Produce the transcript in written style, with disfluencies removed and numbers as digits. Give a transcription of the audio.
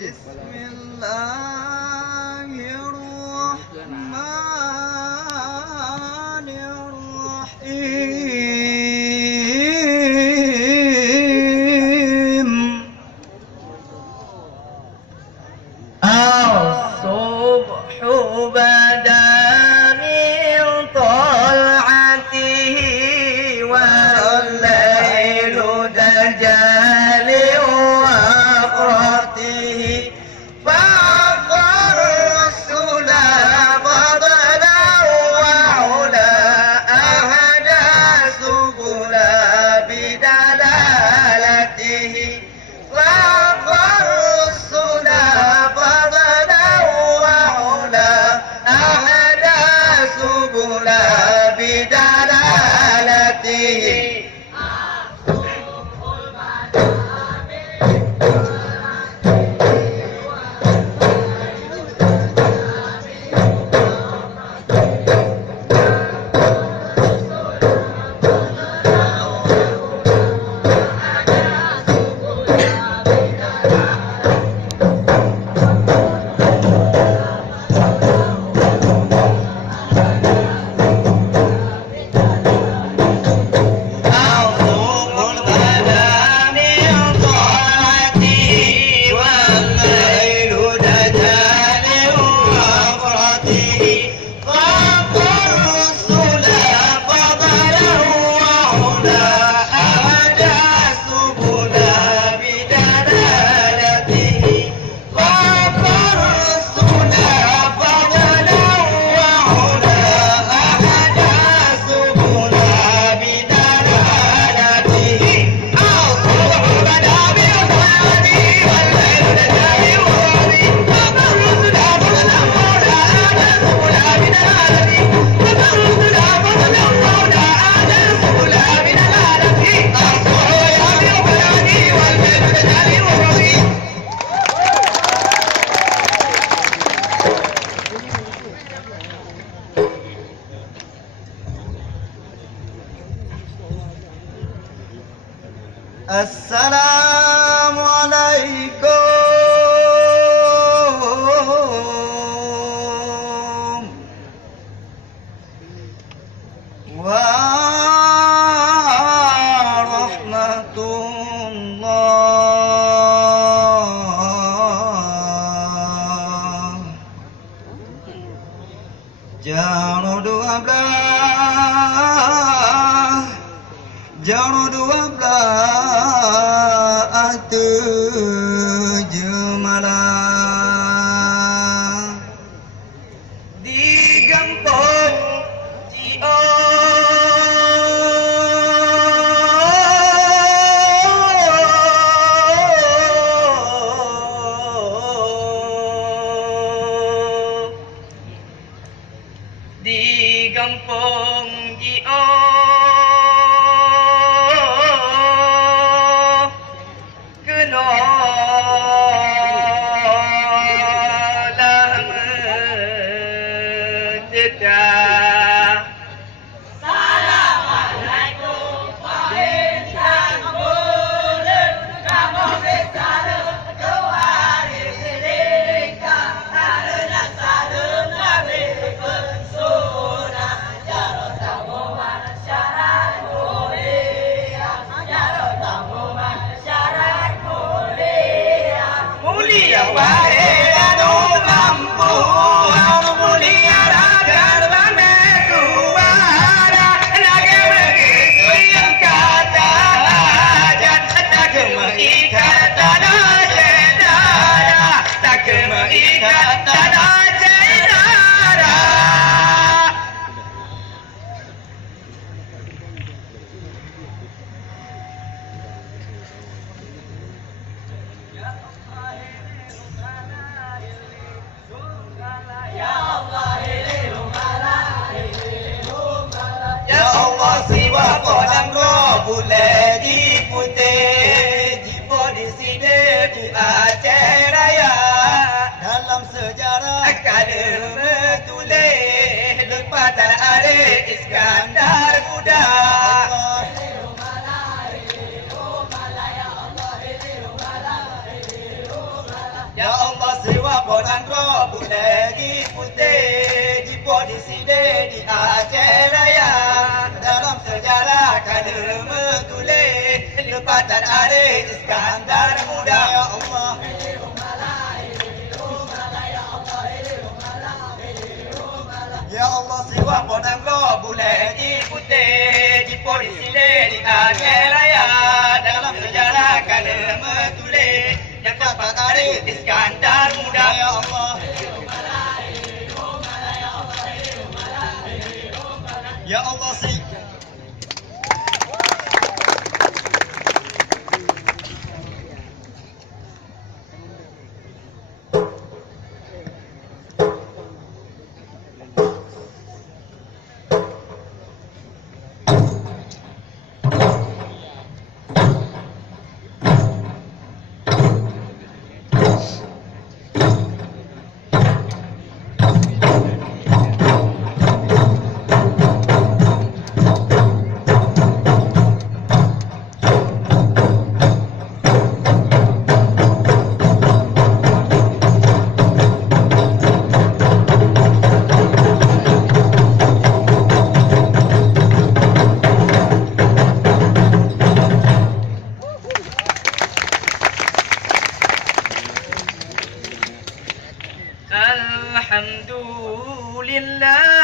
Bismillahirrahmanirrahim. As-subhu bada min tal'atihi wal-laylu dajali wa aqratihi Assalamualaikum warahmatullah. Jaro 12 Jemalah di kampung Cio di kampung Cio boleh diputih jika di sini di Aceh Raya dalam sejarah akan bertulis lepas ada Iskandar Muda. Ya Buledi putih Jipur di sini di Aceh Raya. Dalam sejarah kada metulis lepatan Arif Iskandar Muda. Ya Allah. Ya Allah siwa ponanggo Buledi putih Jipur di sini di Aceh Raya. Dalam sejarah kada metulis lepatan Arif Iskandar Muda. Ya Allah. Ya Allah si. Alhamdulillah